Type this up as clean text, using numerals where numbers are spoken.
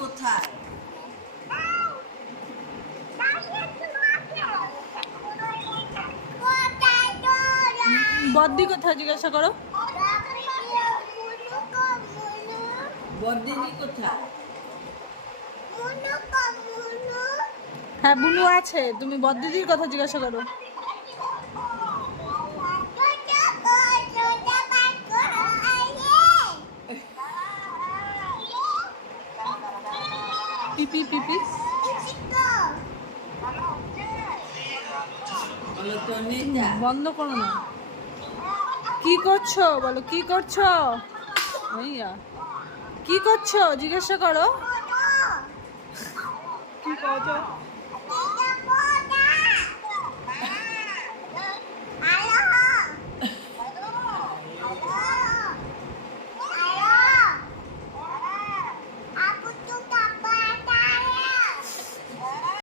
কোথায়? বদ্দি কোথায় জিজ্ঞাসা করো। বড়দিদি কোথায়? হ্যাঁ বুনু আছে, তুমি বদ্দিদির কথা জিজ্ঞাসা করো। পিপি পিপি বলো তো নিয়ে বন্ধ করো না। কি করছো বলো, কি করছো? ভাইয়া কি করছো জিজ্ঞাসা করো। কি করছো?